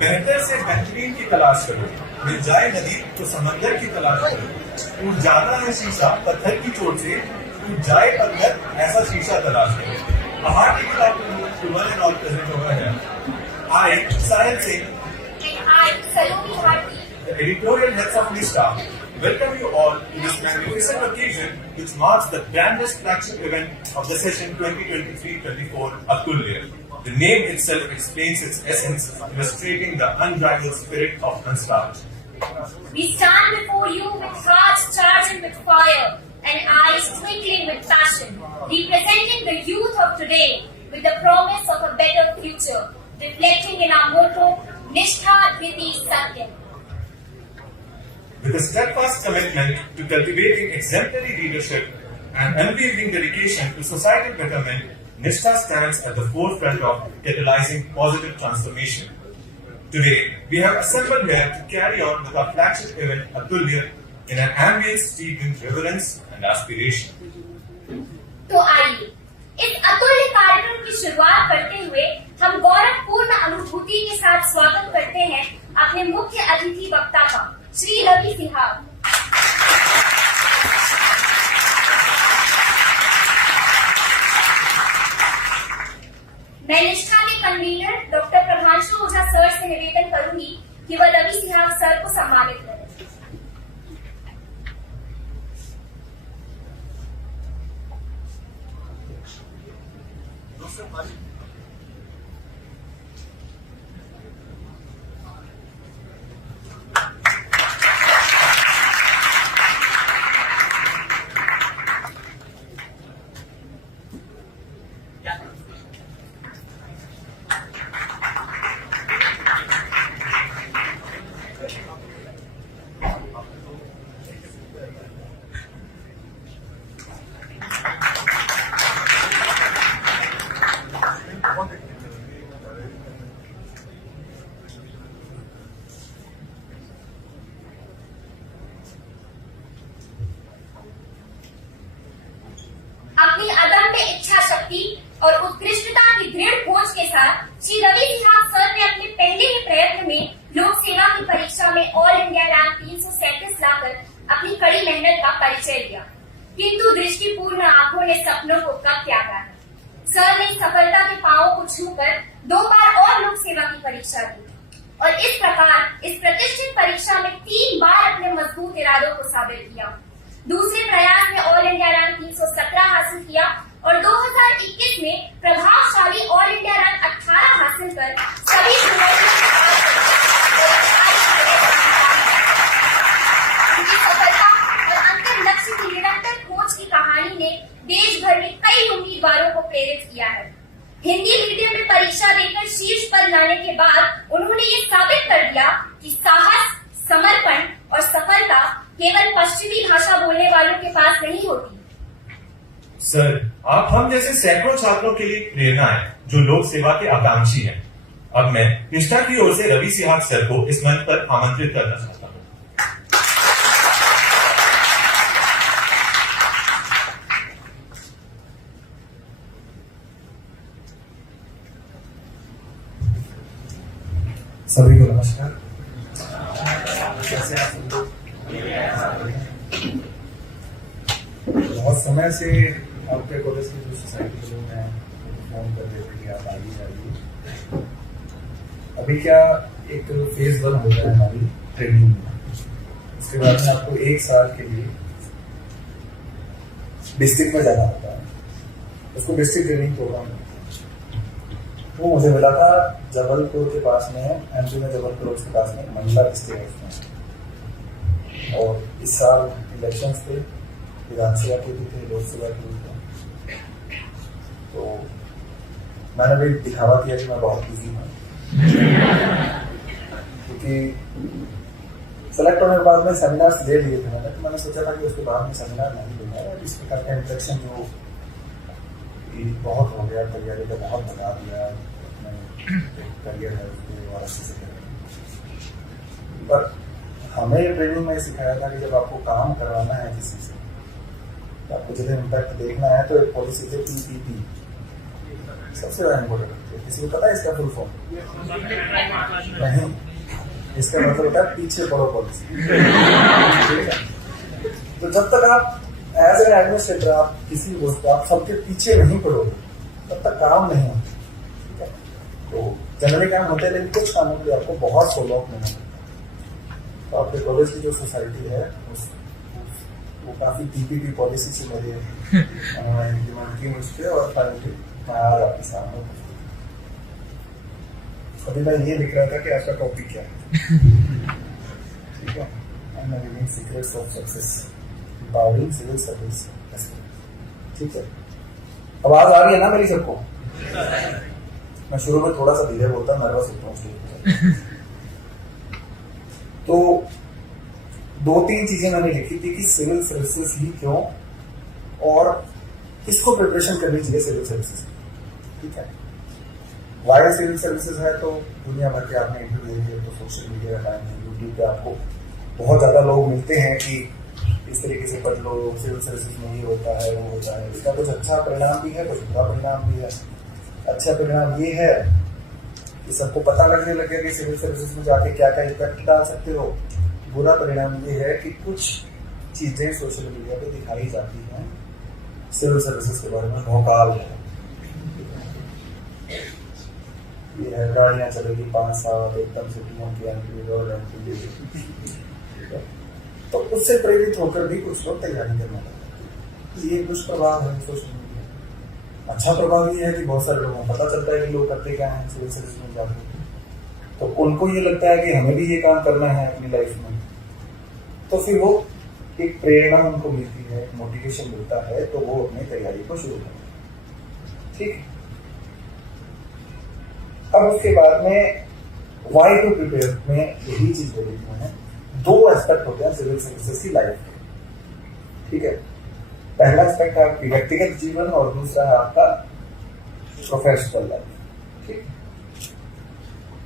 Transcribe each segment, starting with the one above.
बेहतर से बेहतरीन की तलाश करो, मिल जाए नदी तो समंदर की तलाश करो, टूट जाना है शीशा पत्थर की चोट से, टूट जाए पत्थर ऐसा शीशा तलाश करो. A hearty good afternoon to one and all present over here. I, Sahil Singh, and I, Saloni Bharti, the editorial heads of NISTA, welcome you all to this magnificent occasion which marks the grandest flagship event of the session 2023-24 Atulya. The name itself explains its essence, illustrating the unrivaled spirit of Hansraj. we stand before you with hearts charging with fire and eyes twinkling with passion, representing the youth of today with the promise of a better future, reflecting in our motto, Nishtha Dhriti Satyam. With a steadfast commitment to cultivating exemplary leadership and unwavering dedication to societal betterment, NISTA stands at the forefront of catalyzing positive transformation. Today, we have assembled here to carry on with our flagship event, Atulya, in an ambience steeped in reverence and aspiration. तो आइए इस अतुल्य कार्यक्रम की शुरुआत करते हुए हम गौरवपूर्ण अनुभूति के साथ स्वागत करते हैं अपने मुख्य अतिथि वक्ता का, श्री रवि सिहाग. मैं निष्ठा के कन्वीनर डॉक्टर प्रभांशु ओझा सर से निवेदन करूंगी कि वह रवि सिहाग सर को सम्मानित करें. अपनी अदम्य इच्छा शक्ति और उत्कृष्टता की दृढ़ खोज के साथ श्री रवि सिहाग सर ने अपने पहले ही प्रयत्न में लोक सेवा की परीक्षा में ऑल इंडिया रैंक 337 लाकर अपनी कड़ी मेहनत का परिचय दिया, किंतु दृष्टिपूर्ण आंखों ने सपनों को कब त्यागा है. सर ने सफलता के पांवों को छूकर 2 बार और लोक सेवा की परीक्षा दी और इस प्रकार इस प्रतिष्ठित परीक्षा में 3 बार अपने मजबूत इरादों को साबित किया. दूसरे प्रयास में ऑल इंडिया रैंक 317 हासिल किया और 2021 में प्रभावशाली ऑल इंडिया रैंक 18 हासिल कर सभी उनकी सफलता और अंतिम लक्ष्य की निरंतर खोज की कहानी ने देश भर में कई उम्मीदवारों को प्रेरित किया है. हिंदी मीडियम में परीक्षा देकर शीर्ष पर लाने के बाद उन्होंने ये साबित कर दिया कि साहस, समर्पण और सफलता केवल पश्चिमी भाषा बोलने वालों के पास नहीं होती. सर, आप हम जैसे सैकड़ों छात्रों के लिए प्रेरणा है जो लोक सेवा के आकांक्षी हैं. अब मैं निष्ठा की ओर से रवि सिहाग सर को इस मंच पर आमंत्रित करना चाहता हूँ. सभी को नमस्कार. कैसे आप सब लोग? बहुत समय से आपके कॉलेज की जो सोसाइटी के लोग हैं फोन कर रहे थे कि आप आइए. अभी क्या एक फेज 1 होता है हमारी ट्रेनिंग में, उसके बाद में आपको 1 साल के लिए डिस्ट्रिक्ट में जाना होता है. उसको डिस्ट्रिक्ट ट्रेनिंग प्रोग्राम वो मुझे मिला था जबलपुर के पास में, एमपी में जबलपुर के पास में मंडला डिस्ट्रिक्ट है उसमें. और इस साल इलेक्शंस थे, विधानसभा के भी थे, लोकसभा के भी थे. तो मैंने भी दिखावा किया कि मैं बहुत बिजी हूँ, क्योंकि सेलेक्ट होने के बाद में सेमिनार्स दे लिए थे मैंने. तो मैंने सोचा था कि उसके बाद में सेमिनार नहीं दूंगा. इस प्रकार का इंट्रैक्शन जो बहुत हो गया, तैयारी का बहुत बना दिया, अपने करियर है उसको और अच्छे से करें. पर हमें ट्रेनिंग में सिखाया था कि जब आपको काम करवाना है किसी से, तो आपको जब इम्पैक्ट देखना है तो एक पॉलिसी है PPP, सबसे ज्यादा इम्पोर्टेंट होती है। किसी को पता है इसका फुल फॉर्म? नहीं, इसका मतलब होता है पीछे पड़ो पॉलिसी। ठीक है, तो जब तक आप एज एन एडमिनिस्ट्रेटर आप किसी को आप सबके पीछे नहीं पड़ोगे तब तक काम नहीं होता। ठीक है, तो जनरली काम होते हैं, लेकिन कुछ कामों के लिए आपको बहुत फॉलो अप लेना पड़ता है। तो आपके कॉलेज की जो सोसाइटी है वो काफी पीपीपी पॉलिसी से मेरे इम्प्लीमेंट की मुझसे, और फाइनली मैं आज आपके सामने। अभी मैं ये लिख रहा था कि आपका टॉपिक क्या है। ठीक है, revealing secrets of success, empowering civil service. ठीक है, आवाज आ रही है ना मेरी सबको? मैं शुरू में थोड़ा सा धीरे बोलता, नर्वस होता हूँ स्टेज पे। तो 2-3 चीजें मैंने लिखी थी कि सिविल सर्विसेज ही क्यों और किसको प्रिपरेशन करनी चाहिए सिविल सर्विसेज। ठीक है, वाई सिविल सर्विसेज है तो दुनिया भर के आपने इंटरव्यू देखे, तो सोशल मीडिया का टाइम है, यूट्यूब पे आपको बहुत ज्यादा लोग मिलते हैं कि इस तरीके से पढ़ लो, सिविल सर्विसेज में ये होता है वो होता है। इसका कुछ अच्छा परिणाम भी है, कुछ बुरा परिणाम भी है। अच्छा परिणाम ये है कि सबको पता लगने लगे कि सिविल सर्विसेज में जाके क्या क्या इफेक्ट डाल सकते हो। बुरा परिणाम ये है कि कुछ चीजें सोशल मीडिया पे दिखाई जाती हैं सिविल सर्विसेज के बारे में, भौकाल है। ये है गाड़ियां चलेगी 5 साल, एकदम से टीमों की एंट्री और एंट्री, तो उससे प्रेरित होकर भी कुछ लोग तैयारी करने लगते हैं। ये दुष्प्रभाव है सोशल मीडिया। अच्छा प्रभाव ये है कि बहुत सारे लोगों को पता चलता है कि लोग करते क्या है सिविल सर्विस में जाकर, तो उनको ये लगता है कि हमें भी ये काम करना है अपनी लाइफ में, तो फिर वो एक प्रेरणा उनको मिलती है, मोटिवेशन मिलता है, तो वो अपनी तैयारी को शुरू करते हैं। ठीक है, अब उसके बाद में वाई टू प्रिपेयर में यही चीज बोली मैंने। 2 एस्पेक्ट होते हैं सिविल सर्विसेज की लाइफ के। ठीक है, पहला एस्पेक्ट है आपकी व्यक्तिगत जीवन और दूसरा है आपका प्रोफेशनल लाइफ। ठीक,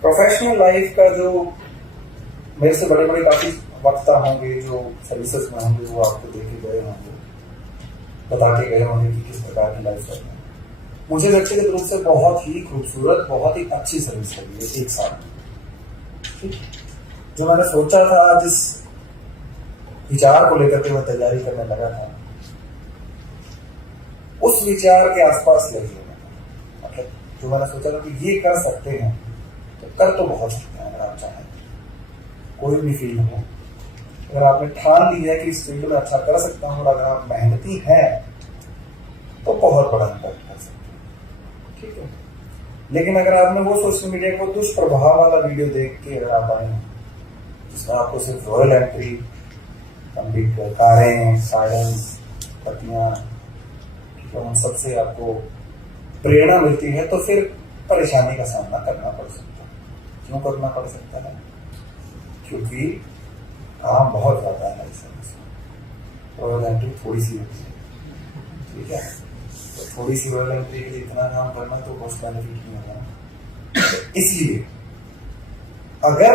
प्रोफेशनल लाइफ का जो मेरे से बड़े बड़े काफी वक्ता होंगे जो सर्विसेज में होंगे, वो आपको देखे गए होंगे, बता के गए होंगे कि किस प्रकार की लाइफ करना है। मुझे व्यक्तिगत रूप से बहुत ही खूबसूरत, बहुत ही अच्छी सर्विस लगी है 1 साल। ठीक, जो मैंने सोचा था, जिस विचार को लेकर के मैं तैयारी करने लगा था, उस विचार के आसपास लगी है। मतलब जो मैंने सोचा था कि ये कर सकते हैं, तो कर तो बहुत सकते हैं अगर आप चाहें। कोई भी फील्ड हो, अगर आपने ठान ली है कि इस फील्ड में अच्छा कर सकता हूं, और अगर आप मेहनती हैं, तो बहुत बड़ा इम्पैक्ट कर सकते हैं। ठीक है, लेकिन अगर आपने वो सोशल मीडिया को दुष्प्रभाव वाला वीडियो देख के अगर आप आए, जिसमें आपको सिर्फ रॉयल एंट्री, कंप्लीट कारें, साइलेंस, पत्तियां, उन सबसे आपको प्रेरणा मिलती है, तो फिर परेशानी का सामना करना पड़ सकता है। क्यों करना पड़ सकता है? क्योंकि काम बहुत ज्यादा है इस सर्विस। रॉयल एंट्री थोड़ी सी होती है। ठीक है, तो थोड़ी सी रॉयल एंट्री के लिए इतना काम करना तो कॉस्ट बेनिफिट नहीं होगा। तो इसलिए अगर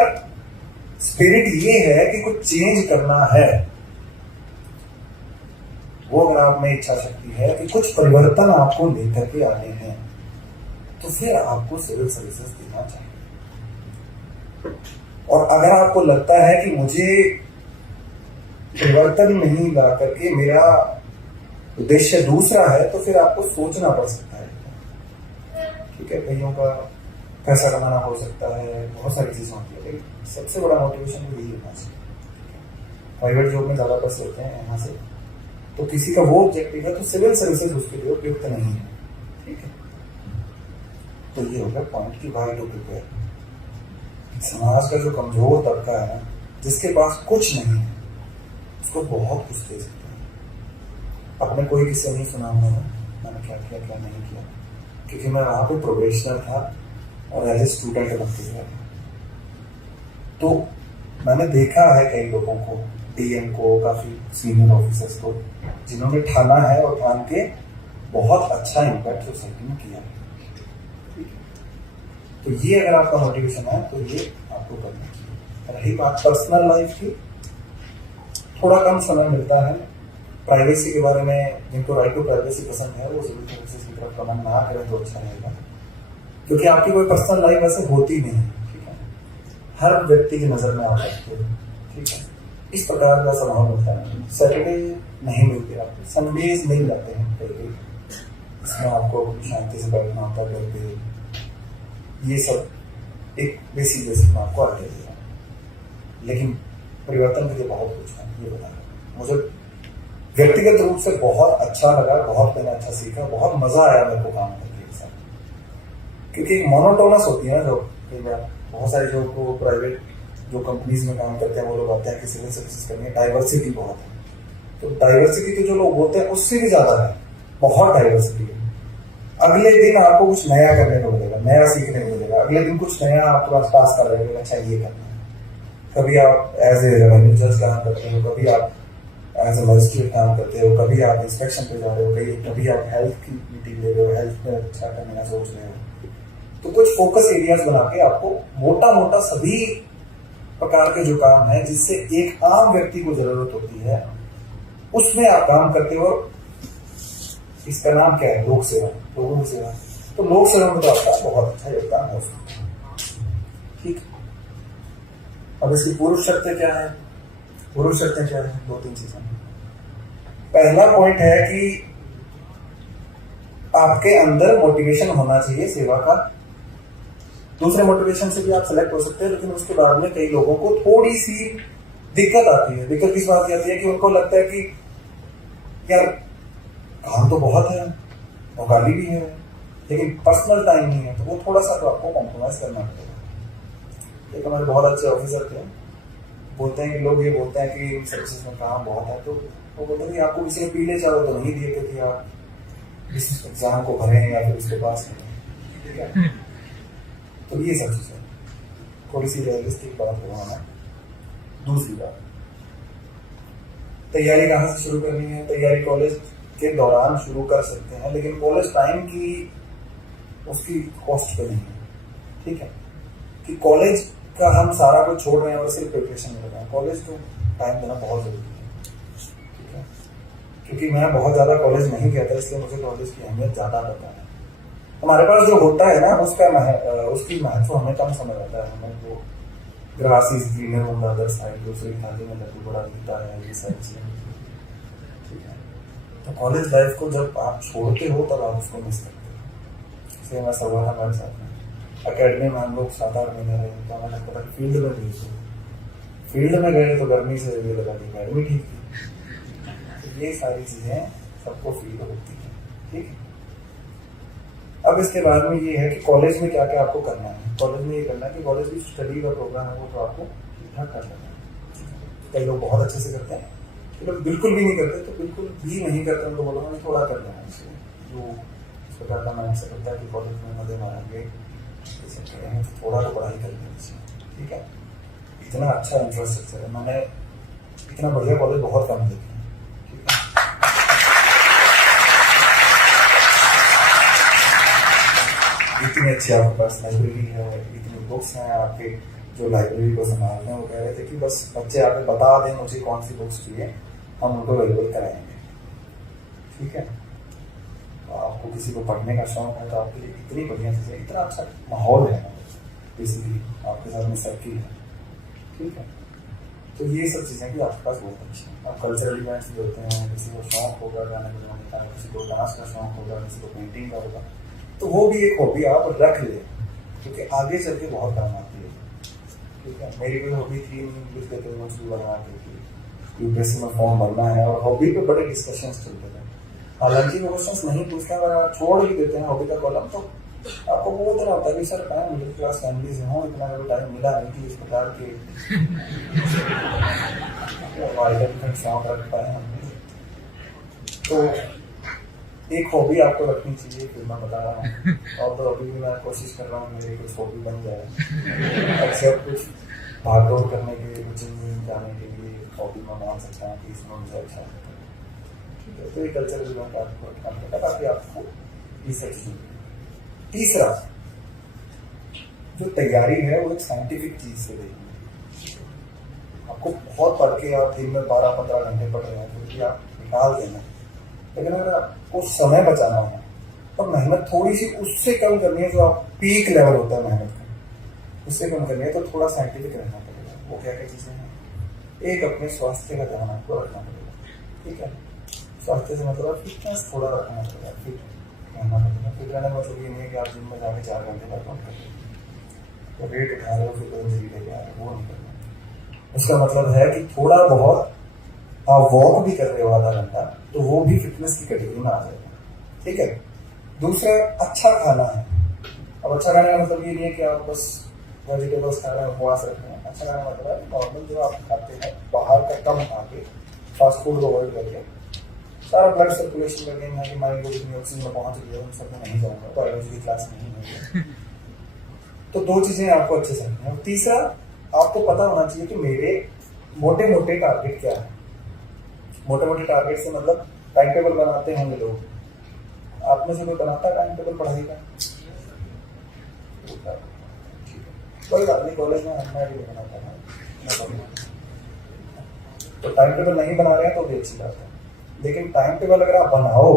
स्पिरिट ये है कि कुछ चेंज करना है, वो अगर आप में इच्छा शक्ति है कि कुछ परिवर्तन आपको लेकर के आने हैं, तो फिर आपको सिविल सर्विसेज देना चाहिए। और अगर आपको लगता है कि मुझे परिवर्तन नहीं ला करके मेरा उद्देश्य दूसरा है, तो फिर आपको सोचना पड़ सकता है। ठीक है, कईयों का पैसा कमाना हो सकता है, बहुत सारी चीजें होती है, लेकिन सबसे बड़ा मोटिवेशन तो यही होना चाहिए। प्राइवेट जॉब में ज्यादा पैसे होते हैं यहाँ से, तो किसी का वो ऑब्जेक्टिव है, तो सिविल सर्विसेज उसके लिए उपयुक्त नहीं है। ठीक है, तो ये हो गया पॉइंट की वाई टू प्रिपेयर। समाज का जो कमजोर तबका है ना, जिसके पास कुछ नहीं है, उसको बहुत कुछ दे सकते हैं। अपने कोई किस्से नहीं सुना मैंने क्या किया क्या नहीं किया, क्योंकि मैं वहां पे प्रोबेशनर था और एज ए स्टूडेंट बन के गया। तो मैंने देखा है कई लोगों को, डीएम को, काफी सीनियर ऑफिसर्स को, जिन्होंने ठाना है और ठान के बहुत अच्छा इम्पैक्ट सोसाइटी में किया है। तो ये अगर आपका मोटिवेशन है, तो ये आपको करना चाहिए। रही बात पर्सनल लाइफ की, थोड़ा कम समय मिलता है, प्राइवेसी के बारे में, जिनको राइट टू प्राइवेसी पसंद है वो सिविल सर्विसेज की तरफ कमेंट ना करें तो अच्छा रहेगा, क्योंकि आपकी कोई पर्सनल लाइफ वैसे होती नहीं है, ठीक है, हर व्यक्ति की नजर में आप रखते हो, ठीक है। इस प्रकार का समाधान होता है। सैटरडे नहीं मिलते आपको, संडेज मिल जाते हैं कई, इसमें आपको शांति से बैठना होता है घर पे, ये सब एक बेसिक में आपको आ जाएगा। लेकिन परिवर्तन के लिए बहुत कुछ है, ये बता रहा मुझे व्यक्तिगत रूप से बहुत अच्छा लगा, बहुत मैंने अच्छा सीखा, बहुत मजा आया मेरे को काम करके एक साथ, क्योंकि एक मोनोटोनस होती है ना, जो कई बार बहुत सारे जो को प्राइवेट जो कंपनीज में काम करते हैं वो लोग आते हैं कि सिविल सर्विसेज करनी है, डाइवर्सिटी बहुत है, तो डाइवर्सिटी के जो लोग होते हैं उससे भी ज्यादा है, बहुत डाइवर्सिटी है। अगले दिन आपको कुछ नया करने को मिलेगा, नया सीखने को मिलेगा, अगले दिन कुछ नया आपके पास टास्क आ जाएगा, अच्छा ये करना है। कभी आप एज ए रेवेन्यू जज काम करते हो, कभी आप एज ए मजिस्ट्रेट काम करते हो, कभी आप इंस्पेक्शन पे जा रहे हो, कभी आप हेल्थ की मीटिंग ले रहे हो, हेल्थ में अच्छा करने का सोच रहे हो, तो कुछ फोकस एरियाज बना के आपको मोटा मोटा सभी प्रकार के जो काम है जिससे एक आम व्यक्ति को जरूरत होती है उसमें आप काम करते हो। इसका नाम क्या है? लोक सेवा, लोगों की सेवा। तो लोक सेवा में तो आपका बहुत अच्छा योगदान हो सकता है, ठीक। अब इसकी पूर्व शर्तें क्या है? पूर्व शर्तें क्या है? 2-3 चीजें। पहला पॉइंट है कि आपके अंदर मोटिवेशन होना चाहिए सेवा का। दूसरे मोटिवेशन से भी आप सिलेक्ट हो सकते हैं, लेकिन उसके बाद में कई लोगों को थोड़ी सी दिक्कत आती है। दिक्कत किस बात की आती है कि उनको लगता है कि यार काम तो बहुत है, औकाली भी है, लेकिन पर्सनल टाइम नहीं है, तो वो थोड़ा सा तो आपको कॉम्प्रोमाइज करना पड़ेगा। एक हमारे बहुत अच्छे ऑफिसर थे, बोलते हैं कि लोग ये बोलते हैं कि सर्विसेज में काम बहुत है, तो वो बोलते हैं कि आपको किसी ने पीले चावल तो नहीं दिए थे कि आप इस एग्जाम को भरें या फिर उसके पास हैं, ठीक है। तो ये सब चीजें थोड़ी सी रियलिस्टिक बात होना। दूसरी बात, तैयारी कहाँ से शुरू करनी है? तैयारी कॉलेज के दौरान शुरू कर सकते हैं, लेकिन कॉलेज टाइम की उसकी कॉस्ट पे नहीं है, ठीक है। कि कॉलेज का हम सारा कुछ छोड़ रहे हैं और सिर्फ प्रिपरेशन में लगे हैं। कॉलेज को टाइम देना बहुत जरूरी है, ठीक है। क्योंकि मैं बहुत ज्यादा कॉलेज नहीं कहता, इसलिए मुझे कॉलेज की अहमियत ज्यादा पता है। हमारे पास जो होता है ना उसकी महत्व हमें कम समझ आता है। हमें वो grass is greener on the other side, दूसरी थाली में लड्डू बड़ा दिखता है, ये सारी चीजें, ठीक है। तो कॉलेज लाइफ को जब आप छोड़ते हो तब आप उसको मिस करते हो। इसलिए मैं सब हमारे साथ में अकेडमी में हम लोग 7-8 महीने रहे, तो हमें लगता था फील्ड में गए, फील्ड में गए तो गर्मी से ये लगा कि अकेडमी ठीक थी। तो ये सारी चीजें सबको फील होती है, ठीक है। अब इसके बाद में ये है कि कॉलेज में क्या क्या आपको करना है। कॉलेज में ये करना है कि कॉलेज की स्टडी का प्रोग्राम है वो तो आपको ठीक ठाक कर लेना है। कई लोग बहुत अच्छे से करते हैं, तो लोग बिल्कुल भी नहीं करते, तो बिल्कुल भी नहीं करते उनको बोलो मैंने थोड़ा कर लेना है। जो इस प्रकार का माइंड से करता है कि कॉलेज में मजे मारेंगे, थोड़ा तो पढ़ाई कर लेना, ठीक है। इतना अच्छा इंफ्रास्ट्रक्चर है, मैंने इतना बढ़िया कॉलेज बहुत कम देखे, ठीक है। इतनी अच्छी आपके पास लाइब्रेरी है, इतनी बुक्स हैं। आपके जो लाइब्रेरी को संभालते हैं वो कह रहे थे कि बस बच्चे आके बता दें मुझे कौन सी बुक्स चाहिए, हम उनको अवेलेबल कराएंगे, ठीक है। तो आपको किसी को पढ़ने का शौक है तो आपके लिए इतनी बढ़िया चीज़ है, इतना अच्छा माहौल है बेसिकली आपके साथ में सर्किल है, ठीक है। तो ये सब चीज़ें भी आपके पास बहुत अच्छी हैं। आप कल्चरल इवेंट्स भी होते हैं, किसी को शौक होगा गाने बजाने का, किसी को डांस का शौक होगा, किसी को पेंटिंग का होगा, तो वो भी एक हॉबी आप रख ले, क्योंकि आगे चल के बहुत काम आती है, ठीक है। मेरी कोई हॉबी थी इंग्लिश के नोट्स भी बनवा के थी, यूपीएससी में फॉर्म भरना है, और हॉबी पे बड़े डिस्कशंस चलते थे। हालांकि वो क्वेश्चंस नहीं पूछते हैं, अगर आप छोड़ भी देते हैं हॉबी का कॉलम, तो आपको वो इतना होता है कि सर मैं मिडिल क्लास फैमिली से हूँ, इतना कभी टाइम मिला नहीं कि इस प्रकार के डिफरेंट शौक रख पाए हमने। तो एक हॉबी आपको रखनी चाहिए, फिर मैं बता रहा हूँ, और तो अभी भी मैं कोशिश कर रहा हूँ मेरी कुछ हॉबी बन जाए। अक्सर कुछ भागदौड़ करने के लिए, कुछ जाने के लिए हॉबी में मान सकता हूँ कि इसमें मुझे अच्छा लगता है, ठीक है। तो ये कल्चरल इवेंट आपको काम करता है ताकि आपको ये सब चीजें। तीसरा, जो तैयारी है वो एक साइंटिफिक चीज से देखिए। आपको बहुत पढ़ के आप दिन में 12-15 घंटे पढ़ रहे हैं, क्योंकि आप निकाल देना, लेकिन अगर आपको समय बचाना है तो मेहनत थोड़ी सी उससे कम करनी है, जो आप पीक लेवल होता है मेहनत का उससे कम करनी है, तो थोड़ा साइंटिफिक रहना पड़ेगा। वो क्या क्या चीज़ें हैं, एक अपने स्वास्थ्य का ध्यान आपको रखना पड़ेगा, ठीक है। स्वास्थ्य से मतलब फिटनेस थोड़ा रखना पड़ेगा, फिट रहना पड़ेगा। फिट रहने का मतलब ये नहीं है कि आप जिम में जाके 4 घंटे वर्कआउट कर रहे हो, तो वेट उठा रहे हो फिर कोई इंजरी लेके आ रहे हो, वो नहीं करना। उसका मतलब है कि थोड़ा बहुत आप वॉक भी कर रहे हो आधा घंटा, तो वो भी फिटनेस की कैटेगरी में आ जाएगा, ठीक है। दूसरा, अच्छा खाना है। अब अच्छा खाने का मतलब ये नहीं है कि आप बस वेजिटेबल्स खा रहे हैं, उपवास रख रहे हैं। अच्छा खाना मतलब है नॉर्मल जो आप खाते हैं, बाहर का कम खा के, फास्ट फूड को अवॉइड करके, सारा ब्लड सर्कुलेशन करके यहाँ की माइंड को जितनी ऑक्सीजन में पहुंच रही है उन सब में नहीं जाऊँगा, बायोलॉजी की क्लास नहीं है। तो 2 चीज़ें आपको अच्छे से रखनी है। और तीसरा, आपको पता होना चाहिए कि मेरे मोटे मोटे टारगेट क्या है। मोटे मोटे टारगेट से मतलब टाइम टेबल बनाते होंगे लोग, आप में से कोई बनाता है टाइम टेबल पढ़ाई का? कोई बात नहीं, कॉलेज में मैं भी बनाता था, तो टाइम टेबल नहीं बना रहे हैं तो भी अच्छी बात है। लेकिन टाइम टेबल अगर आप बनाओ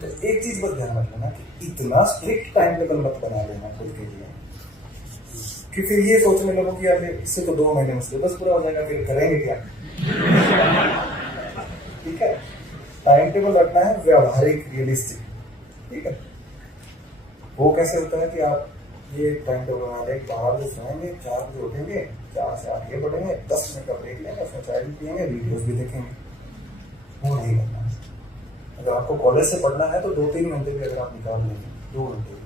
तो एक चीज बस ध्यान रखना कि इतना स्ट्रिक्ट टाइम टेबल मत बना लेना खुद के लिए कि फिर ये सोचने लगो कि यार इससे तो 2 महीने में सिलेबस पूरा हो जाएगा, फिर करेंगे क्या। ठीक है, टाइम टेबल रखना है व्यवहारिक, रियलिस्टिक, ठीक है। वो कैसे होता है कि आप ये टाइम टेबल बना लें, 12 बजे सोएंगे, 4 बजे उठेंगे, 4 से 8 ये पढ़ेंगे, 10 मिनट का ब्रेक लेंगे, उसमें चाय भी पियेंगे, वीडियोस भी देखेंगे। वो नहीं करना। अगर आपको कॉलेज से पढ़ना है तो 2-3 घंटे भी अगर आप निकाल लेंगे, 2 घंटे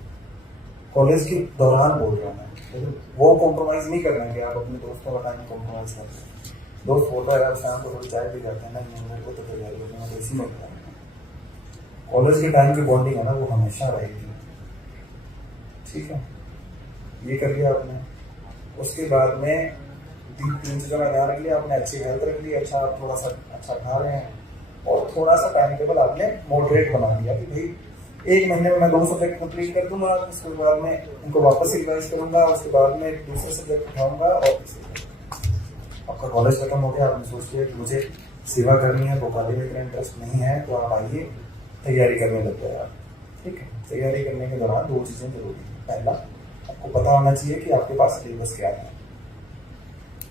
कॉलेज के दौरान बोल रहा है, लेकिन वो कॉम्प्रोमाइज नहीं करना है कि आप अपने दोस्तों का टाइम कॉम्प्रोमाइज कर रहे हैं। दोस्त बोल रहा है यार शाम को थोड़ी चाय पी जाते हैं ना, मेरे को तो तैयारी होगी, मैं तो इसी में करा। कॉलेज के टाइम की बॉन्डिंग है ना, वो हमेशा रहेगी, ठीक है। ये कर लिया आपने। उसके बाद में 3 चीज़ों का ध्यान रख लिया आपने, अच्छी हेल्थ रख ली, अच्छा आप थोड़ा सा अच्छा खा रहे हैं, और थोड़ा सा टाइम टेबल आपने मॉडरेट बना दिया कि भाई 1 महीने में मैं 2 सब्जेक्ट कंप्लीट कर दूंगा, उसके बाद में उनको वापस रिवाइज करूंगा, उसके बाद में दूसरे सब्जेक्ट उठाऊंगा। और आपका कॉलेज खत्म हो गया, आपने सोच लिया कि मुझे सेवा करनी है, भोपाली में इतना इंटरेस्ट नहीं है, तो आप आइए तैयारी करने लग जाए आप, ठीक है। तैयारी करने के दौरान 2 चीज़ें जरूरी है। पहला, आपको पता होना चाहिए कि आपके पास सिलेबस क्या है।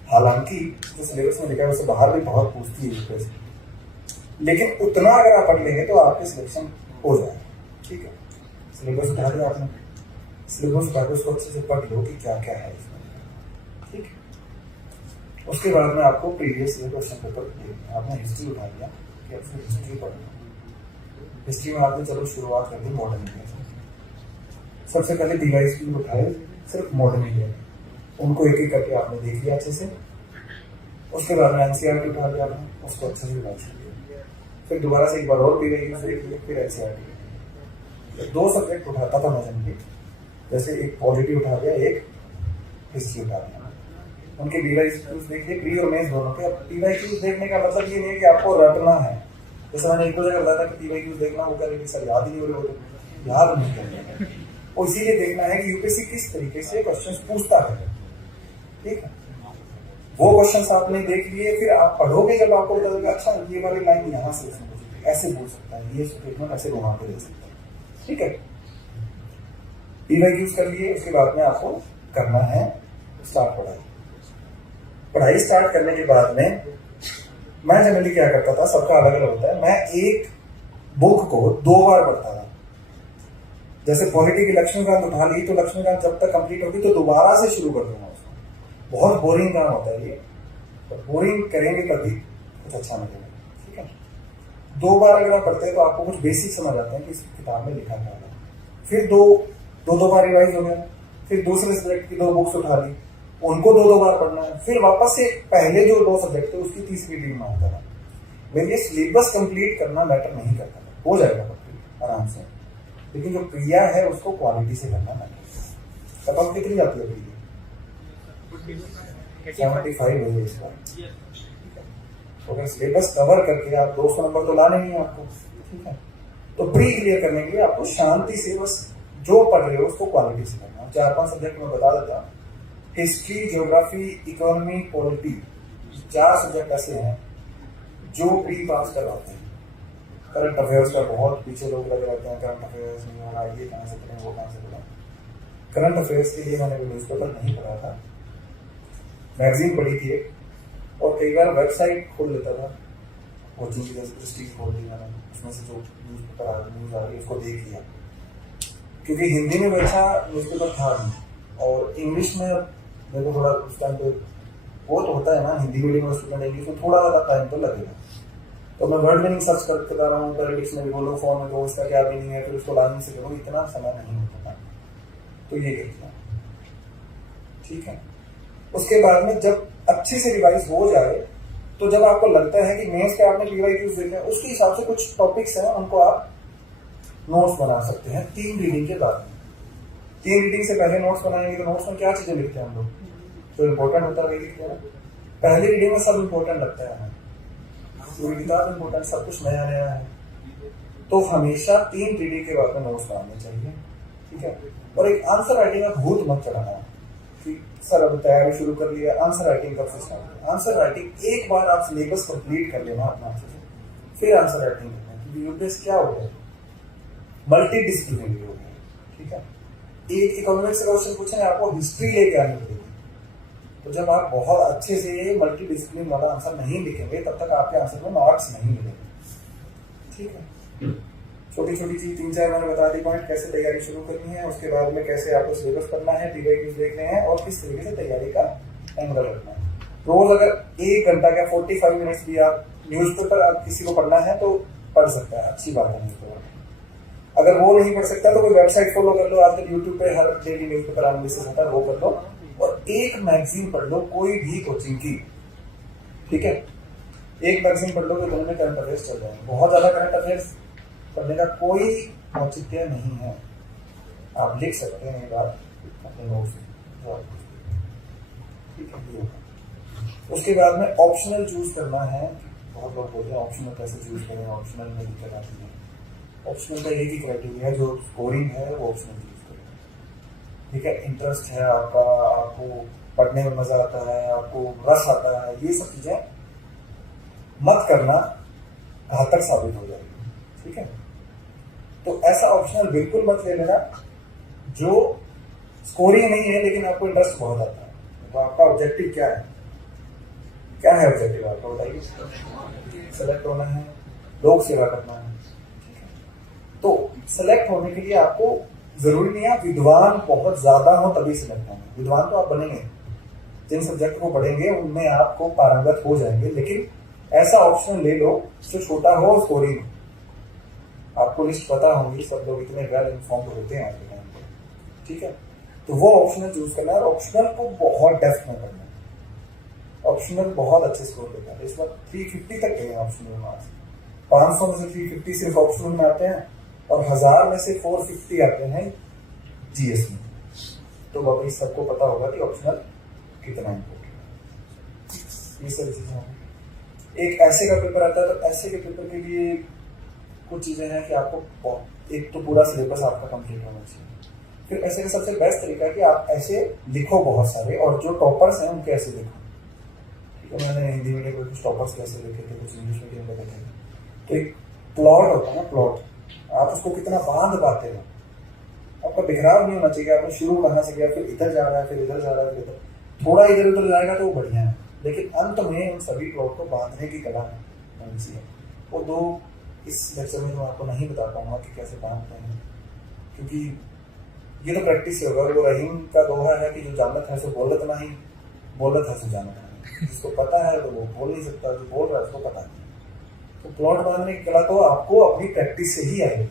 हालांकि जो सिलेबस में लिखा है उससे बाहर भी बहुत पूछती है, लेकिन उतना अगर आप पढ़ लेंगे तो आपके सिलेक्शन हो जाए, ठीक है। सिलेबस उठा दिया आपने, सिलेबस उठा के उसको अच्छे से पढ़ लो कि क्या क्या है इसमें, ठीक है। उसके बाद में आपको प्रीवियस ईयर क्वेश्चन पेपर देखना। आपने हिस्ट्री उठा लिया कि आपको हिस्ट्री पढ़ना। हिस्ट्री में आपने चलो शुरुआत कर दी मॉडर्न इंडिया से। सबसे पहले डिवाइस भी उठाए, सिर्फ मॉडर्न इंडिया, उनको एक एक करके आपने देख लिया अच्छे से। उसके बाद में एनसीईआरटी उठा लिया आपने, उसको अच्छे से रिवाइज कर लिया। फिर दोबारा से एक बार और डिवाइस देख लिया, फिर एनसीईआरटी। 2 सब्जेक्ट उठाता था मैं जनरली, जैसे एक पॉलिटी उठा लिया, एक हिस्ट्री उठा लिया। उनके डिवाइस देख लिए, प्री और मेंस दोनों के। अब डिवाइस देखने का मतलब ये नहीं है कि आपको रटना है। जैसे मैंने एक 2 जगह बताया था कि डिवाइस देखना, वो कह रहे कि सर याद ही नहीं हो रहे, वो तो याद नहीं करना। और इसीलिए देखना है कि यूपीएससी किस तरीके से क्वेश्चन पूछता है, ठीक है। वो क्वेश्चन आपने देख लिए, फिर आप पढ़ोगे जब आपको पता चलेगा अच्छा ये वाली लाइन यहाँ से ऐसे बोल सकता है, ये स्टेटमेंट ऐसे वहां पे दे सकता है, ठीक है। यूज कर लिए, उसके बाद में आपको करना है स्टार्ट पढ़ाई। पढ़ाई स्टार्ट करने के बाद में मैं जनरली क्या करता था, सबका अलग अलग होता है, मैं एक बुक को 2 बार पढ़ता था। जैसे पॉलिटी की लक्ष्मीकांत उठा ली, तो लक्ष्मीकांत जब तक कंप्लीट होगी तो दोबारा से शुरू कर दूंगा उसको। बहुत बोरिंग काम होता है ये, तो बोरिंग करेंगे तभी कुछ अच्छा मिलेगा, ठीक है। 2 बार अगर आप पढ़ते हैं तो आपको कुछ बेसिक समझ आता है कि इस किताब में लिखा क्या है। फिर दो बार रिवाइज हो गया, फिर दूसरे सब्जेक्ट की 2 बुक्स उठा ली, उनको 2 बार पढ़ना है, फिर वापस से पहले जो 2 सब्जेक्ट थे उसकी तीसरी रीडिंग में आता था। मेरे लिए सिलेबस कंप्लीट करना मैटर नहीं करता था, हो जाएगा कंप्लीट आराम से, लेकिन जो क्रिया है उसको क्वालिटी से करना मैटर। तब आप कितनी जाती है क्रिया? 75 है इस बार। अगर सिलेबस कवर करके आप 200 नंबर तो लाने नहीं है आपको, ठीक है। तो प्री क्लियर करने के लिए आपको शांति से बस जो पढ़ रहे हो उसको क्वालिटी से करना। 4-5 सब्जेक्ट में बता देता हूँ, history, geography, economy, polity, 4 subject ऐसे हैं जो प्री पास करवाते हैं। करंट अफेयर्स का बहुत पीछे लोग लगे रहते हैं, करंट अफेयर्स नहीं हो रहा, ये कहाँ से पढ़ें, वो कहाँ से पढ़ें। करंट अफेयर्स के लिए मैंने भी न्यूज़पेपर नहीं पढ़ा था, मैगजीन पढ़ी थी एक, और कई बार वेबसाइट खोल लेता था, कोचिंग की जैसे प्रेस्टीज खोल दी मैंने, उसमें से जो न्यूज़ आ रही है उसको देख लिया, क्योंकि हिंदी में वैसा न्यूज़पेपर था नहीं, और इंग्लिश में मेरे को थोड़ा उस टाइम पे वो तो होता है ना, हिंदी मीडियम में स्टूडेंट इंग्लिश में थोड़ा ज़्यादा टाइम तो लगेगा, तो मैं वर्ड मीनिंग सर्च करते जा रहा हूँ, पहले डिक्शनरी बोलो, फॉर्म में दो, इसका क्या मीनिंग है, फिर उसको लाइन से करो, इतना समय नहीं होता था, तो ये करता। ठीक है, उसके बाद में जब अच्छे से रिवाइज हो जाए, तो जब आपको लगता है कि मेंस के आपने पीवाईक्यूज देखे हैं, उसके हिसाब से कुछ टॉपिक्स हैं उनको आप नोट्स बना सकते हैं 3 रीडिंग के बाद में। 3 रीडिंग से पहले नोट्स बनाएंगे तो नोट्स में क्या चीजें लिखते हैं हम लोग, जो इम्पोर्टेंट होता है वही लिखते हैं। पहली रीडिंग में सब इम्पोर्टेंट लगता है हमें, पूरी किताब इम्पोर्टेंट, सब कुछ नया नया है, तो हमेशा 3 रीडिंग के बाद में नोट्स बनाने चाहिए। ठीक है, और एक आंसर राइटिंग में भूत मत चढ़ाना कि सर अब तैयारी शुरू कर लिया, आंसर राइटिंग कब से स्टार्ट करें। आंसर राइटिंग एक बार आप सिलेबस कंप्लीट कर लेना अपना अच्छे से, फिर आंसर राइटिंग करना, क्योंकि यूपीएस क्या हो गया, मल्टी डिसिप्लिनरी हो गया। ठीक है, एक इकोनॉमिक्स का क्वेश्चन पूछे आपको हिस्ट्री लेके आनी पड़ेगी, तो जब आप बहुत अच्छे से मल्टी डिसिप्लिन वाला आंसर नहीं लिखेंगे तब तक आपके आंसर में मार्क्स नहीं मिलेंगे। ठीक है, छोटी छोटी चीज 3-4 मैंने बता दी पॉइंट, कैसे तैयारी शुरू करनी है, उसके बाद में कैसे आपको सिलेबस करना है, पीवाईक्यूज देखने हैं, और किस तरीके से तैयारी का एंगल रखना है। रोज अगर 1 घंटा का 45 मिनट्स भी आप न्यूज़पेपर आप किसी को पढ़ना है तो पढ़ सकता है, अच्छी बात है न्यूज़पेपर। अगर वो नहीं पढ़ सकता तो कोई वेबसाइट फॉलो कर लो, आजकल यूट्यूब पे हर डेली न्यूज़पेपर एनालिसिस होता है, वो कर लो, और एक मैगजीन पढ़ लो कोई भी कोचिंग की। ठीक है, एक मैगजीन पढ़ लो तो दोनों में करंट अफेयर्स चल जाएंगे। बहुत ज्यादा करंट अफेयर्स पढ़ने का कोई औचित्य नहीं है, आप लिख सकते हैं एक बार अपने नोट्स में। ठीक है, ये होगा। उसके बाद में ऑप्शनल चूज करना है। बहुत लोग बोलते हैं ऑप्शनल कैसे चूज करें, ऑप्शनल में दिक्कत आती है। ऑप्शनल का एक ही क्राइटेरिया है, जो स्कोरिंग है वो ऑप्शनल चूज करें। ठीक है, इंटरेस्ट है आपका, आपको पढ़ने में मजा आता है, आपको रस आता है, ये सब चीजें मत करना, घातक साबित हो जाएगी। ठीक है, तो ऐसा ऑप्शनल बिल्कुल मत ले लेना जो स्कोरिंग नहीं है लेकिन आपको इंटरेस्ट बहुत आता है। तो आपका ऑब्जेक्टिव क्या है, क्या है ऑब्जेक्टिव आपका, बताइए। सेलेक्ट होना है, लोक सेवा करना है। तो सेलेक्ट होने के लिए आपको जरूरी नहीं है विद्वान बहुत ज्यादा हो तभी सेलेक्ट होना, विद्वान तो आप बनेंगे, जिन सब्जेक्ट को पढ़ेंगे उनमें आपको पारंगत हो जाएंगे, लेकिन ऐसा ऑप्शन ले लो जो छोटा हो स्कोरिंग। आपको लिस्ट पता होगी, सब लोग इतने वेल इन्फॉर्म्ड होते हैं आज के टाइम पे। ठीक है, तो वो ऑप्शनल चूज करना है, और ऑप्शनल को बहुत डेप्थ में करना है। ऑप्शनल बहुत अच्छे स्कोर देता है, इस बार 350 तक गए ऑप्शनल मार्क्स, 500 में से 350 सिर्फ ऑप्शनल में आते हैं, और 1000 में से 450 आते हैं जीएस में। तो बाकी सबको पता होगा कि ऑप्शनल कितना इम्पोर्टेंट है। ये सब चीजें हैं। एक ऐसे का पेपर आता है, तो ऐसे के पेपर के लिए कुछ चीजें हैं कि आपको एक तो पूरा सिलेबस आपका कंप्लीट होना चाहिए। फिर ऐसे का सबसे बेस्ट तरीका है कि आप ऐसे लिखो बहुत सारे, और जो टॉपर्स हैं उनके ऐसे लिखो। ठीक है, मैंने हिंदी मीडियम में कुछ टॉपर्स कैसे लिखे थे, कुछ इंग्लिश मीडियम में लिखे थे। तो एक प्लॉट होता है ना, प्लॉट, आप उसको कितना बांध पाते हो, आपका बिखराव नहीं होना चाहिए। आपने शुरू कहाँ से किया, फिर इधर जा रहा है, फिर इधर जा रहा है, फिर इधर, थोड़ा इधर उधर जाएगा तो वो बढ़िया है, लेकिन अंत में उन सभी प्लॉट को बांधने की कला होनी चाहिए। वो दो इस लेक्चर में मैं आपको नहीं बता पाऊंगा कि कैसे बांधते हैं, क्योंकि ये तो प्रैक्टिस से होगा। वो रहीम का दोहा है कि जो जानत है सो बोलत नहीं, बोलत है सो जानत नहीं। जिसको पता है तो वो बोल नहीं सकता, जो बोल रहा है उसको पता नहीं। तो प्लॉट बांधने की कला तो आपको अपनी प्रैक्टिस से ही आएगी।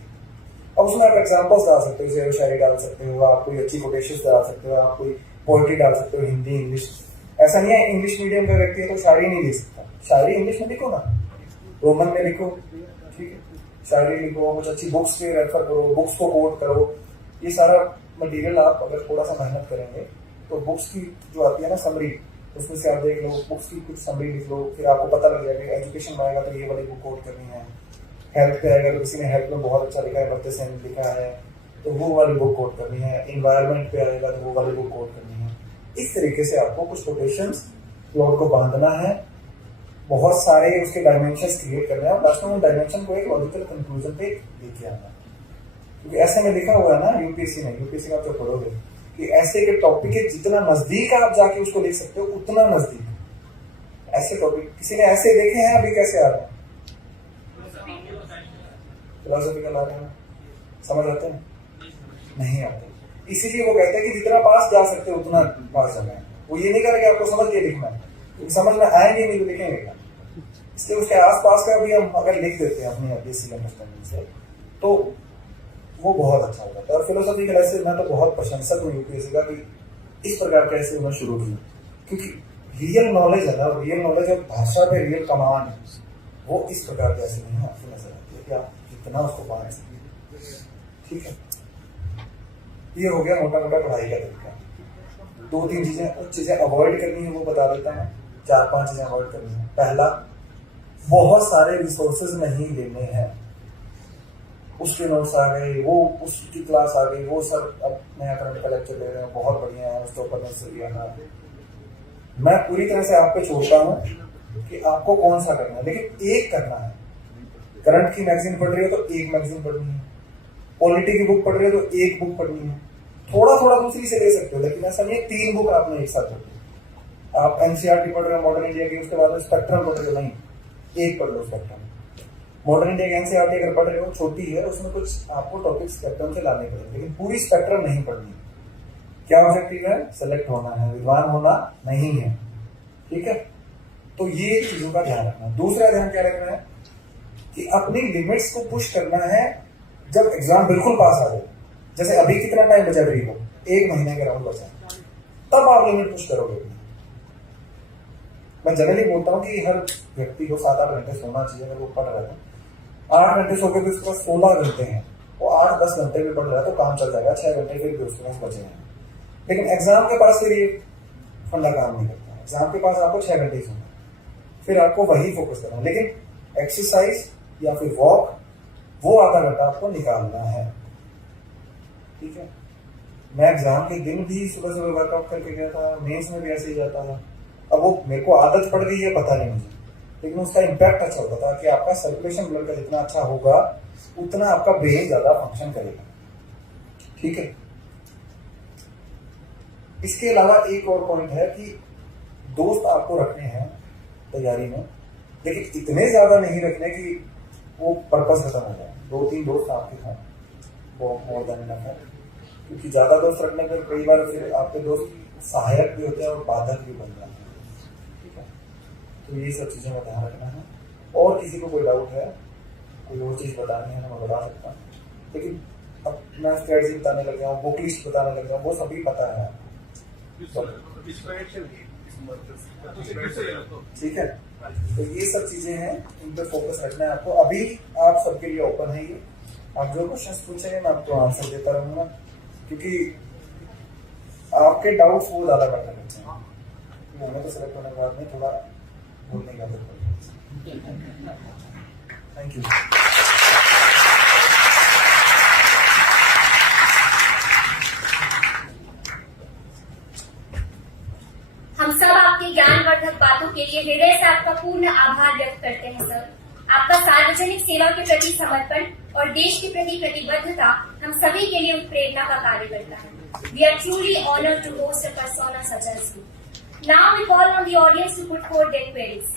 अब उसमें आप एग्जाम्पल्स डाल सकते हो, जैसे शायरी डाल सकते हो, आप कोई अच्छी कोटेशंस डाल सकते हो, आप कोई पोएट्री डाल सकते हो, हिंदी इंग्लिश। ऐसा नहीं है इंग्लिश मीडियम का व्यक्ति है तो शायरी नहीं लिख सकता, शायरी इंग्लिश में लिखो ना, रोमन में लिखो। ठीक है, शायरी लिखो, कुछ अच्छी बुक्स के रेफर करो, बुक्स को कोट करो। ये सारा मटेरियल आप अगर थोड़ा सा मेहनत करेंगे तो बुक्स की जो आती है ना समरी, उसमें से आप देख लो, बुक्स की कुछ समरी लिख लो, फिर आपको पता लग जाएगा। एजुकेशन में आएगा तो ये वाली बुक कोट करनी है, हेल्थ पे आएगा तो किसी ने हेल्थ में बहुत अच्छा लिखा है, बच्चे से लिखा है तो वो वाली बुक कोट करनी है। इन्वायरमेंट पे आएगा तो वो वाली बुक कोट करनी है। इस तरीके से आपको कुछ कोटेशंस प्लॉट को बांधना है, बहुत सारे उसके डायमेंशंस क्रिएट कर रहे हैं और लास्ट में उन डायमेंशन को एक लॉजिकल कंक्लूजन पे लेके आना। क्योंकि ऐसे में लिखा हुआ है ना यूपीएससी का आप जो पढ़ोगे कि ऐसे के टॉपिक के जितना नजदीक आप जाके उसको लिख सकते हो उतना नजदीक ऐसे टॉपिक किसी ने ऐसे देखे हैं अभी कैसे आ रहे हैं फिलोसॉफिकल आ रहे हैं समझ आते हैं नहीं आते इसीलिए वो कहते हैं कि जितना पास जा सकते हो उतना पास जाना है। वो ये नहीं करेगा आपको समझ के लिखना है क्योंकि समझ में आएंगे नहीं तो लिखेंगे क्या। इसलिए उसके आसपास का भी हम अगर लिख देते हैं अपनी बेसिक अंडरस्टैंडिंग से तो वो बहुत अच्छा होता है। और फिलोसॉफी के ऐसे मैं तो बहुत प्रशंसक हूँ यूपीएससी का कि इस प्रकार का ऐसे उन्होंने शुरू किया क्योंकि रियल नॉलेज है ना रियल नॉलेज और भाषा पे रियल कमान है वो इस प्रकार के ऐसे नहीं है आपको नजर आती है कि आप कितना उसको पा सकते। ठीक है ये हो गया मोटा मोटा पढ़ाई का तरीका। 2-3 चीजें कुछ चीजें अवॉइड करनी है वो बता देता है 4-5 चीजें अवॉइड करनी है। पहला बहुत सारे रिसोर्सेज नहीं लेने हैं। उसके नोट्स आ गए वो उसकी क्लास आ गई वो सर अब नया करंट का लेक्चर ले रहे हैं बहुत बढ़िया है उसके ऊपर नोट्स लिया था। मैं पूरी तरह से आप पे छोड़ता हूँ कि आपको कौन सा करना है लेकिन एक करना है। करंट की मैगजीन पढ़ रही हो तो एक मैगजीन पढ़नी है। पॉलिटी की बुक पढ़ रहे हो तो एक बुक पढ़नी है। थोड़ा थोड़ा दूसरी से ले सकते हो लेकिन ऐसा नहीं 3 बुक आपने एक साथ पढ़नी। आप एनसीईआरटी पढ़ रहे हो मॉडर्न इंडिया की उसके बाद स्पेक्ट्रम पढ़ रहे हो नहीं एक पढ़ लो स्पेक्ट्रम। मॉडर्न इंडिया की एनसीईआरटी अगर पढ़ रहे हो छोटी है उसमें कुछ आपको टॉपिक स्पेक्ट्रम से लाने पड़ेंगे लेकिन पूरी स्पेक्ट्रम नहीं पढ़नी। क्या ऑब्जेक्टिव है सेलेक्ट होना है विद्वान होना नहीं है। ठीक है तो ये चीजों का ध्यान रखना। दूसरा ध्यान क्या रखना है कि अपनी लिमिट्स को पुश करना है जब एग्जाम बिल्कुल पास आ जाए। जैसे अभी कितना टाइम बचा फ्री को 1 महीने के राउंड बचा तब आप लिमिट पुश करोगे। मैं जनरली बोलता हूँ कि हर व्यक्ति को 7-8 घंटे सोना चाहिए अगर वो पढ़ रहा है। 8 घंटे सो गए तो उसके पास 16 घंटे हैं वो 8-10 घंटे में पढ़ रहा है तो काम चल जाएगा। 6 घंटे फिर भी उसके पास बचे हैं लेकिन एग्जाम के पास फिर ये फंडा काम नहीं करता। एग्जाम के पास आपको 6 घंटे ही सोना फिर आपको वही फोकस करना है लेकिन एक्सरसाइज या फिर वॉक वो आधा घंटा आपको निकालना है। ठीक है मैं एग्जाम के दिन भी सुबह सुबह वर्कआउट करके गया था मेंस में भी ऐसे ही जाता था। अब वो मेरे को आदत पड़ गई है पता नहीं मुझे लेकिन उसका इम्पैक्ट अच्छा होता था कि आपका सर्कुलेशन ब्लड का जितना अच्छा होगा उतना आपका ब्रेन ज्यादा फंक्शन करेगा। ठीक है इसके अलावा एक और पॉइंट है कि दोस्त आपको रखने हैं तैयारी में लेकिन इतने ज्यादा नहीं रखने कि वो पर्पस खत्म हो जाए। 2-3 दोस्त आपके साथ वो मोर देन इनफ है क्योंकि ज्यादा दोस्त रखने पर कई बार फिर आपके दोस्त सहायक भी होते हैं और बाधक भी बन जाते हैं। ठीक है तो ये सब चीजों का ध्यान रखना है। और किसी को कोई डाउट है कोई और चीज बतानी है मैं बता सकता हूँ लेकिन अब मैं स्ट्रेटजी बताने लग गया हूँ बुक लिस्ट बताने लग गया हूँ वो सभी पता है। ठीक है तो ये सब चीजें हैं इन पे फोकस रखना है आपको। अभी आप सबके लिए ओपन है ये आप जो क्वेश्चंस पूछेंगे मैं आपको आंसर देता रहूंगा क्योंकि आपके डाउट्स वो ज्यादा बेटर करते हैं। हमें तो सेलेक्ट होने के बाद में थोड़ा बोलने का जरूरत। Thank you. हम सब आपकी ज्ञानवर्धक बातों के लिए हृदय से आपका पूर्ण आभार व्यक्त करते हैं सर। आपका सार्वजनिक सेवा के प्रति समर्पण और देश के प्रति प्रतिबद्धता हम सभी के लिए उत्प्रेरणा का कार्य करता है। We are truly honored to host a persona such as you. Now we call on the audience to put forth their queries.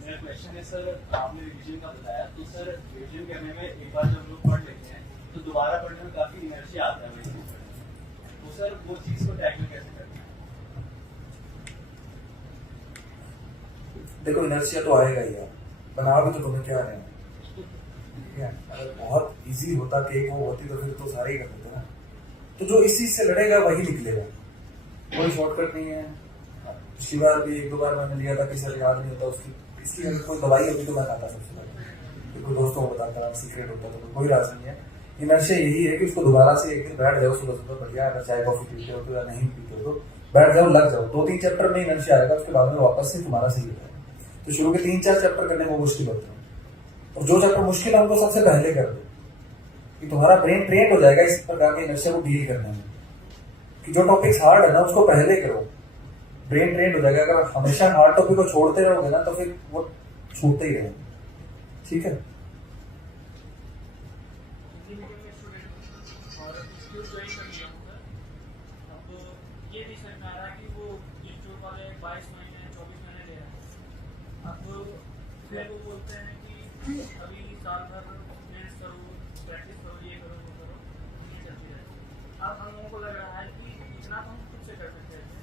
मेरा क्वेश्चन है सर आपने रिवीजन का बताया तो सर रिवीजन करने में एक बार जब लोग पढ़ लेते हैं तो दोबारा पढ़ने में काफी इनर्जी आता है वही चीज पढ़ने तो सर वो चीज को टैकल कैसे करना है? देखो इनर्शिया तो आएगा ही यार बना भी तो तुम्हें क्या रहे हैं। अगर बहुत इजी होता कि वो होती तो फिर तो सारे ही कर देते ना। तो जो इस चीज से लड़ेगा वही निकलेगा कोई शॉर्टकट नहीं है। पिछली बार भी 1-2 बार मैंने लिया था कि सर याद नहीं होता उसकी इसकी अगर कोई दवाई होती तो मैं खाता सबसे पहले कोई दोस्तों को बताता सीक्रेट होता तो कोई राज नहीं है। इनर्शिया यही है कि उसको दोबारा से एक दिन बैठ जाओ सुबह सुबह बढ़िया अगर चाय कॉफी पीते हो तो या नहीं पीते हो तो बैठ जाओ लग जाओ 2-3 चैप्टर में इनर्शिया आएगा उसके बाद में वापस से तुम्हारा सही होता है। तो शुरू के 3-4 चैप्टर करने में मुश्किल होता है और जो चैप्टर मुश्किल है उनको सबसे पहले कर दो कि तुम्हारा ब्रेन ट्रेन हो जाएगा इस प्रकार के इनर्शिया को डील करने में। कि जो टॉपिक्स हार्ड है ना उसको पहले करो, ब्रेन ट्रेन हो जाएगा। अगर हमेशा हार्ड टॉपिक को छोड़ते रहोगे ना तो फिर वो छूटते ही रहेंगे। ठीक है, हिंदी मीडियम में स्टूडेंट और इंस्टीट्यूट ज्वाइन कर लिया हूँ सर। अब ये नहीं समझ में आ रहा कि वो इंस्टीट्यूट वाले 22 महीने 24 महीने ले रहे हैं। अब फिर वो बोलते हैं कि अभी साल भर मेहनत करो, प्रैक्टिस करो, ये करो वो करो, ये चलती रहती है। अब हम लोगों को लग रहा है कि इतना तो हम खुद से कर सकते थे,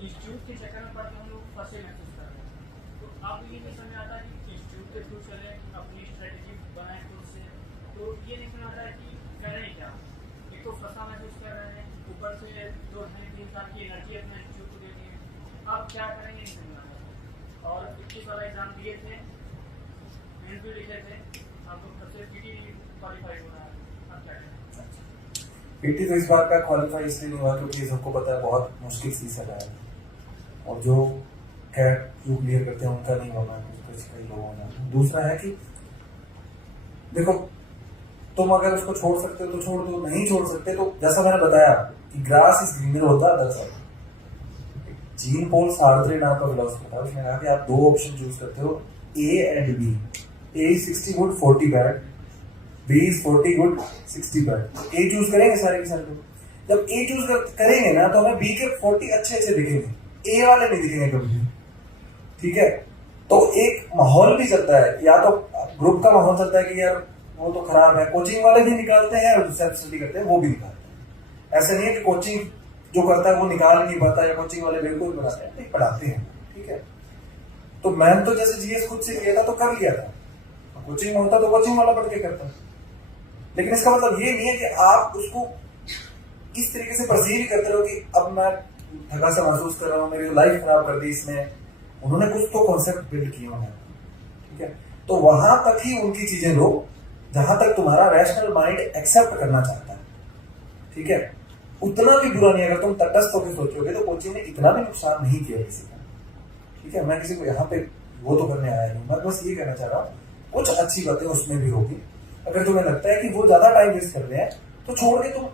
इंस्टीट्यूट के चक्कर में पड़ के हम लोग फंसे महसूस कर रहे हैं। तो अब ये नहीं समझ आता कि इंस्टीट्यूट के थ्रू चले, अपनी स्ट्रेटेजी बनाए खुद से, तो ये नहीं समझ आता है कि करें क्या। एक तो फंसा महसूस कर रहे हैं, ऊपर से 2-3 साल की एनर्जी अपने इंस्टीट्यूट को दे दी है। अब क्या करेंगे नहीं समझ आता। और 21 वाला एग्जाम दिए थे, मेंस भी लिखे थे, अब सबसे पीटी क्वालिफाई हो रहा है, अब क्या करें। पीटी तो इस बार का क्वालिफाई इसलिए नहीं हुआ क्योंकि सबको पता है बहुत मुश्किल सीजन है, और जो कैट जो क्लियर करते हैं उनका नहीं होना, कुछ कई लोग होना। दूसरा है कि देखो, तुम अगर उसको छोड़ सकते हो तो छोड़ दो, नहीं छोड़ सकते तो जैसा मैंने बताया कि ग्रास इज ग्रीनर होता है 10 साल। जीन पॉल सार्त्रे नाम का फिलोसफर था, उसने कहा कि आप 2 ऑप्शन चूज करते हो, A and B. A is 60 good 40 bad, B is 40 good 60 bad. A choose करेंगे सारे के सारे लोग। जब ए चूज करेंगे ना तो हमें बी के 40 अच्छे अच्छे दिखेंगे, ए वाले नहीं दिखेंगे कभी। ठीक है, तो एक माहौल भी चलता है, या तो ग्रुप का माहौल चलता है कि यार वो तो खराब है, कोचिंग वाले भी निकालते हैं और सेल्फ स्टडी करते हैं वो भी निकालते हैं। ऐसा नहीं है कि कोचिंग जो करता है वो निकाल नहीं पाता या कोचिंग वाले बिल्कुल बनाते हैं, नहीं पढ़ाते हैं। ठीक है, तो मैंने तो जैसे जीएस खुद से किया था तो कर लिया था, कोचिंग में होता तो कोचिंग वाला पढ़ के करता। लेकिन इसका मतलब ये नहीं है कि आप उसको इस तरीके से परसीव करते रहो कि अब मैं थका सा महसूस कर रहा हूँ, मेरी लाइफ खराब कर दी इसने। उन्होंने कुछ तो कॉन्सेप्ट बिल्ड किए होंगे। ठीक है, तो वहां तक ही उनकी चीजें लो जहां तक तुम्हारा रैशनल माइंड एक्सेप्ट करना चाहता है। ठीक है, उतना भी बुरा नहीं, अगर तुम तटस्थ होकर सोचोगे तो कोचिंग ने इतना भी नुकसान नहीं किया किसी का। ठीक है, मैं किसी को यहाँ पे वो तो करने आया नहीं, मैं बस ये कहना चाह रहा हूँ कुछ अच्छी बातें उसमें भी होगी। अगर तुम्हें लगता है कि वो ज्यादा टाइम वेस्ट कर रहे हैं तो छोड़ के तुम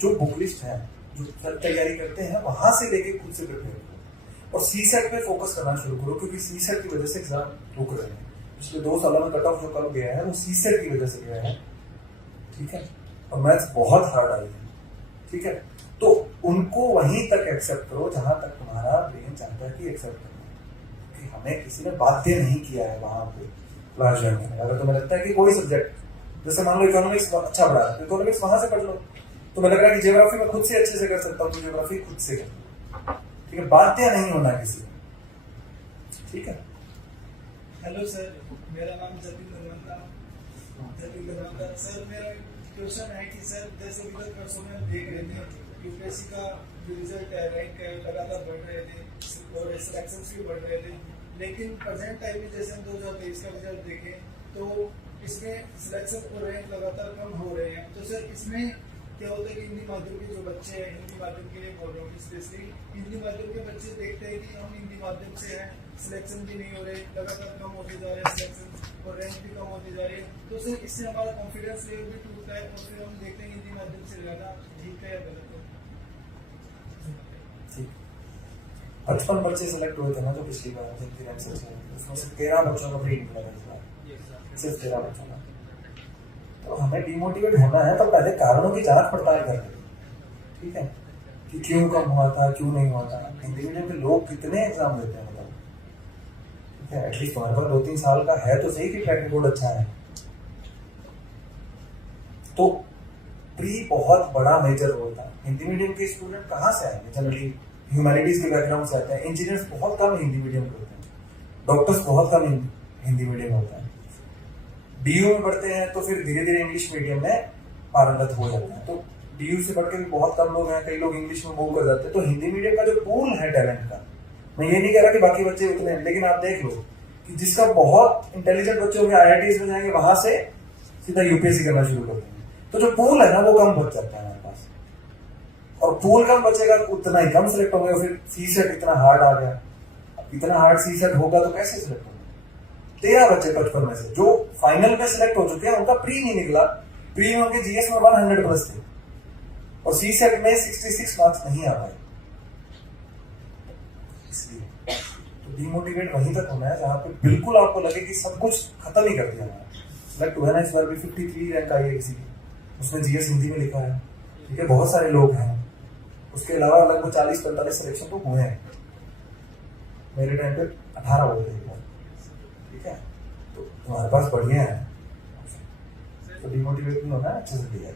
जो बुक लिस्ट है, जो तैयारी करते हैं वहां से लेके खुद से प्रिपेयर करो और सीसेट पे फोकस करना शुरू करो, क्योंकि सीसेट की वजह से एग्जाम रुक रहे हैं। पिछले 2 सालों में कट ऑफ जो कम गया है वो सीसेट की वजह से गया है। ठीक है, और मैथ्स बहुत हार्ड आई है। ठीक है, तो उनको वहीं तक एक्सेप्ट करो जहां तक तुम्हारा ब्रेन चाहता है कि एक्सेप्ट करो, कि हमें किसी ने बाध्य नहीं किया है वहां पे क्लास ज्वाइन करने। अगर तुम्हें लगता है कि कोई सब्जेक्ट, जैसे मान लो इकोनॉमिक्स अच्छा पढ़ा है तो इकोनॉमिक्स वहां से पढ़ लो। तुम्हें लग रहा है कि ज्योग्राफी में खुद से अच्छे से कर सकता हूँ तो ज्योग्राफी खुद से कर। ठीक है, बाध्य नहीं होना किसी। ठीक है, हेलो सर, मेरा नाम जतिन दरवंदा सर। मेरा क्वेश्चन है कि सर जैसे विगत वर्षों में हम देख रहे थे यूपीएससी का जो रिजल्ट है, रैंक है, लगातार बढ़ रहे थे और सिलेक्शंस भी बढ़ रहे थे। लेकिन प्रेजेंट टाइम में जैसे हम 2023 का रिजल्ट देखें तो इसमें सिलेक्शन और रैंक लगातार कम हो रहे हैं। तो सर इसमें क्या होता है कि हिंदी माध्यम के जो बच्चे हैं, हिंदी माध्यम के लिए बोल रहा हूँ स्पेशली, हिंदी माध्यम के बच्चे देखते हैं कि हम हिंदी माध्यम से हैं, सिलेक्शन भी नहीं हो रहे, लगातार कम होते जा रहे हैं सिलेक्शन और रैंक भी कम होते जा रहे हैं। तो सर इससे हमारा कॉन्फिडेंस लेवल भी टूटता है और फिर हम देखते हैं हिंदी माध्यम से रहना ठीक है या गलत है। 55 बच्चे सिलेक्ट हुए थे ना जो पिछली बार जिनकी रैंक से उसमें से 13 बच्चों को फ्री मिला था इस बार, सिर्फ 13 बच्चों का। तो हमें डिमोटिवेट होना है तो पहले कारणों की जांच पड़ताल कर ले। ठीक है, कि क्यों कम हुआ था, क्यों नहीं हुआ था। हिंदी मीडियम के लोग कितने एग्जाम देते हैं मतलब। ठीक है, एटलीस्ट तुम्हारे पास 2-3 साल का है तो सही कि ट्रैक रिकॉर्ड अच्छा है। तो प्री बहुत बड़ा मेजर रोल था। हिंदी मीडियम के स्टूडेंट कहाँ से आएंगे? जनरली ह्यूमैनिटीज के बैकग्राउंड से आते हैं। इंजीनियर्स बहुत कम हिंदी मीडियम के होते हैं, डॉक्टर्स बहुत कम हिंदी मीडियम होता है। डीयू में पढ़ते हैं तो फिर धीरे धीरे इंग्लिश मीडियम में पारंगत हो जाते हैं। तो डीयू से पढ़ के भी बहुत कम लोग हैं, कई लोग इंग्लिश में मूव कर जाते हैं। तो हिंदी मीडियम का जो पूल है टैलेंट का, मैं ये नहीं कह रहा कि बाकी बच्चे उतने हैं, लेकिन आप देख लो कि जिसका बहुत इंटेलिजेंट बच्चे होंगे IITs में जाएंगे, वहां से सीधा यूपीएससी करना शुरू कर देंगे। तो जो पूल है ना वो कम बच जाता है हमारे पास, और पूल कम बचेगा उतना ही कम सिलेक्ट होंगे। फिर सीसेट इतना हार्ड आ गया, इतना हार्ड सीसेट होगा तो कैसे सिलेक्ट होंगे? 13 बच्चे 55 में से जो फाइनल में सिलेक्ट हो चुके हैं उनका प्री नहीं निकला। प्री में उनके जीएस में 100 प्लस थे, और सी सेट में 66 मार्क्स नहीं आ पाए, इसलिए तो डीमोटिवेट वहीं तक होना है जहां पे बिल्कुल आपको लगे कि सब कुछ खत्म ही कर दिया है। लाइक 2 इस बार भी 53 रैंक आई है किसी की, उसमें जीएस हिंदी में लिखा है, ठीक है, बहुत सारे लोग हैं। उसके अलावा लगभग 40-45 सिलेक्शन तो हुए हैं, मेरे टाइम पे 18 हुए थे, ठीक है, तो तुम्हारे पास बढ़िया है, तो डिमोटिवेट नहीं होना है, अच्छे से दिया।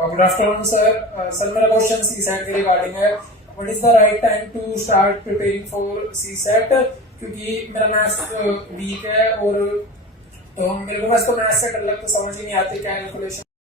Good afternoon sir. सर मेरा क्वेश्चन सीसेट के रिगार्डिंग है, what is the right time to start preparing for CSAT, क्योंकि मेरा मैथ्स वीक है और तो मेरे को बस तो मैथ्स से डर लगता, समझ ही नहीं आती कैलकुलेशन